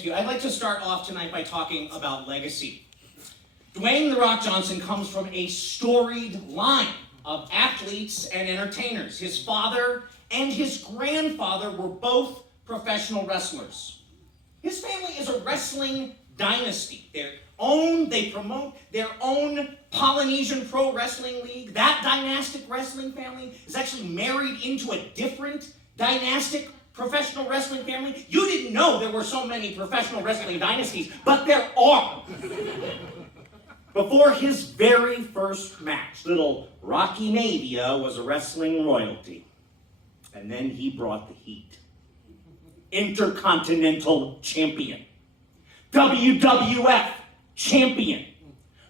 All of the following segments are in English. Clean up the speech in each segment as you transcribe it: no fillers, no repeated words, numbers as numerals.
Thank you. I'd like to start off tonight by talking about legacy. Dwayne "The Rock" Johnson comes from a storied line of athletes and entertainers. His father and his grandfather were both professional wrestlers. His family is a wrestling dynasty. They promote their own Polynesian Pro Wrestling League. That dynastic wrestling family is actually married into a different dynastic professional wrestling family. You didn't know there were so many professional wrestling dynasties, but there are. Before his very first match, little Rocky Navia was a wrestling royalty. And then he brought the heat. Intercontinental champion. WWF champion.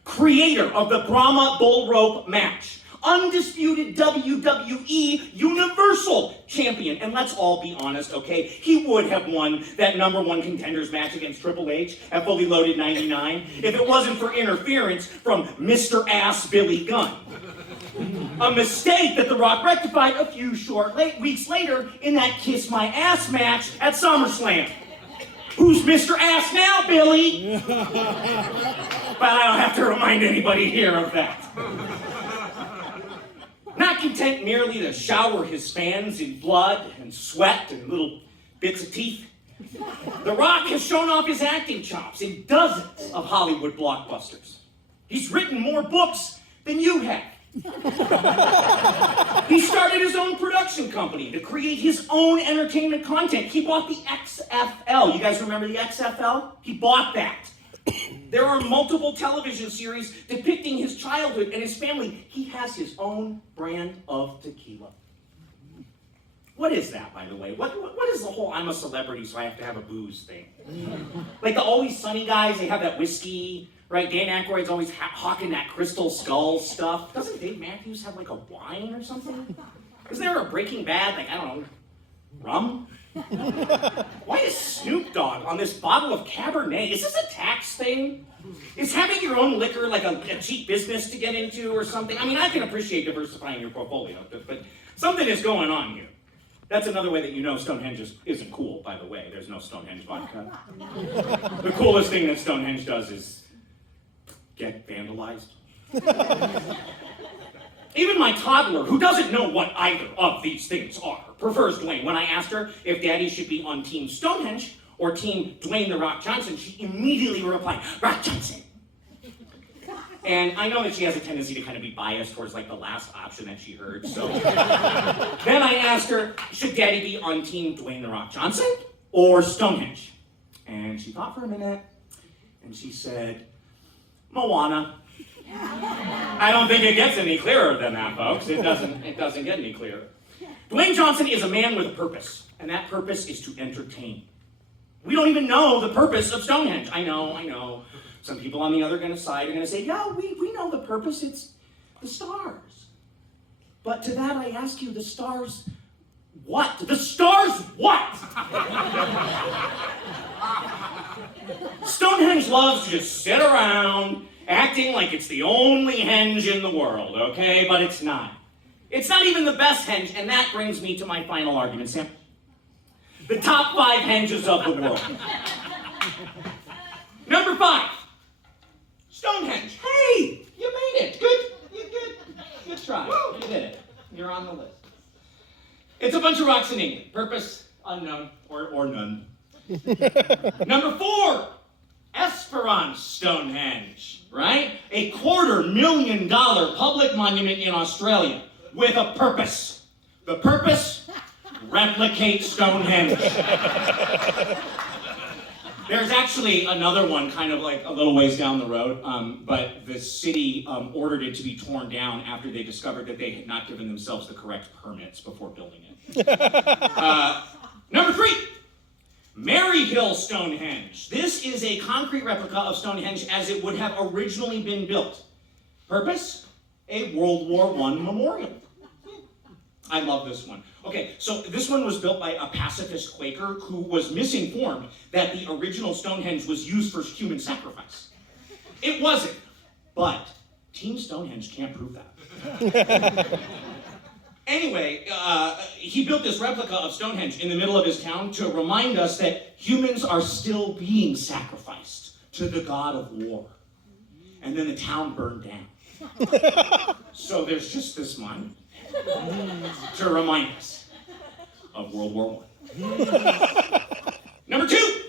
Creator of the Brahma Bull Rope match. Undisputed WWE Universal Champion. And let's all be honest, okay? He would have won that #1 contenders match against Triple H at Fully Loaded 99 if it wasn't for interference from Mr. Ass Billy Gunn. A mistake that The Rock rectified a few weeks later in that Kiss My Ass match at SummerSlam. Who's Mr. Ass now, Billy? But I don't have to remind anybody here of that. Not content merely to shower his fans in blood and sweat and little bits of teeth, The Rock has shown off his acting chops in dozens of Hollywood blockbusters. He's written more books than you have. He started his own production company to create his own entertainment content. He bought the XFL. You guys remember the XFL? He bought that. There are multiple television series depicting his childhood and his family. He has his own brand of tequila. What is that, by the way? What is the whole "I'm a celebrity, so I have to have a booze" thing? Like the Always Sunny guys, they have that whiskey, right? Dan Aykroyd's always hawking that Crystal Skull stuff. Doesn't Dave Matthews have like a wine or something? Is there a Breaking Bad, like, I don't know, rum? Why is Snoop Dogg on this bottle of Cabernet? Is this a tax thing? Is having your own liquor like a cheap business to get into or something? I mean, I can appreciate diversifying your portfolio, but something is going on here. That's another way that you know Stonehenge isn't cool, by the way. There's no Stonehenge vodka. The coolest thing that Stonehenge does is get vandalized. Even my toddler, who doesn't know what either of these things are, prefers Dwayne. When I asked her if Daddy should be on Team Stonehenge or Team Dwayne "The Rock" Johnson, she immediately replied, "Rock Johnson." And I know that she has a tendency to kind of be biased towards like the last option that she heard, so then I asked her, should Daddy be on Team Dwayne "The Rock" Johnson or Stonehenge? And she thought for a minute, and she said, Moana. I don't think it gets any clearer than that, folks. It doesn't get any clearer. Dwayne Johnson is a man with a purpose, and that purpose is to entertain. We don't even know the purpose of Stonehenge. I know. Some people on the other side are going to say, yeah, we know the purpose. It's the stars. But to that I ask you, the stars what? The stars what? Stonehenge loves to just sit around acting like it's the only henge in the world, okay? But it's not. It's not even the best henge, and that brings me to my final argument, Sam. The top 5 henges of the world. Number 5, Stonehenge. Hey, you made it. Good try. You did it. You're on the list. It's a bunch of rocks in England. Purpose unknown or none. Number 4, Esperance Stonehenge, right? A $250,000 public monument in Australia with a purpose. The purpose? Replicate Stonehenge. There's actually another one kind of like a little ways down the road, but the city ordered it to be torn down after they discovered that they had not given themselves the correct permits before building it. Number 3. Maryhill Stonehenge. This is a concrete replica of Stonehenge as it would have originally been built. Purpose? A World War I memorial. I love this one. Okay, so this one was built by a pacifist Quaker who was misinformed that the original Stonehenge was used for human sacrifice. It wasn't, but Team Stonehenge can't prove that. Anyway, he built this replica of Stonehenge in the middle of his town to remind us that humans are still being sacrificed to the god of war. And then the town burned down. So there's just this monument to remind us of World War I. Number 2,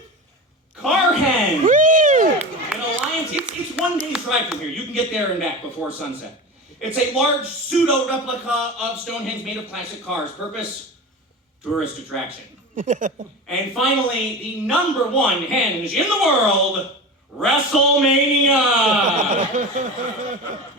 Carhenge. In Alliance, it's 1 day's drive from here. You can get there and back before sunset. It's a large pseudo-replica of Stonehenge made of classic cars. Purpose? Tourist attraction. And finally, the number 1 henge in the world, WrestleMania!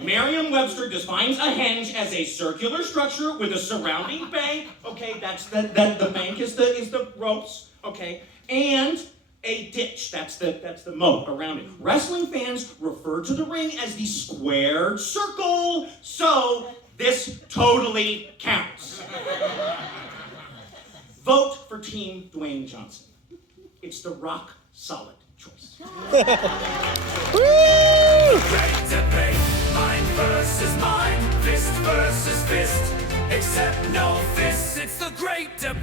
Merriam-Webster defines a henge as a circular structure with a surrounding bank. Okay, that's the bank is the ropes. Okay, and a ditch. That's the moat around it. Wrestling fans refer to the ring as the squared circle, so this totally counts. Vote for Team Dwayne Johnson. It's the rock solid choice. Great debate, mine versus mine, fist versus fist, except no fists. It's the great debate.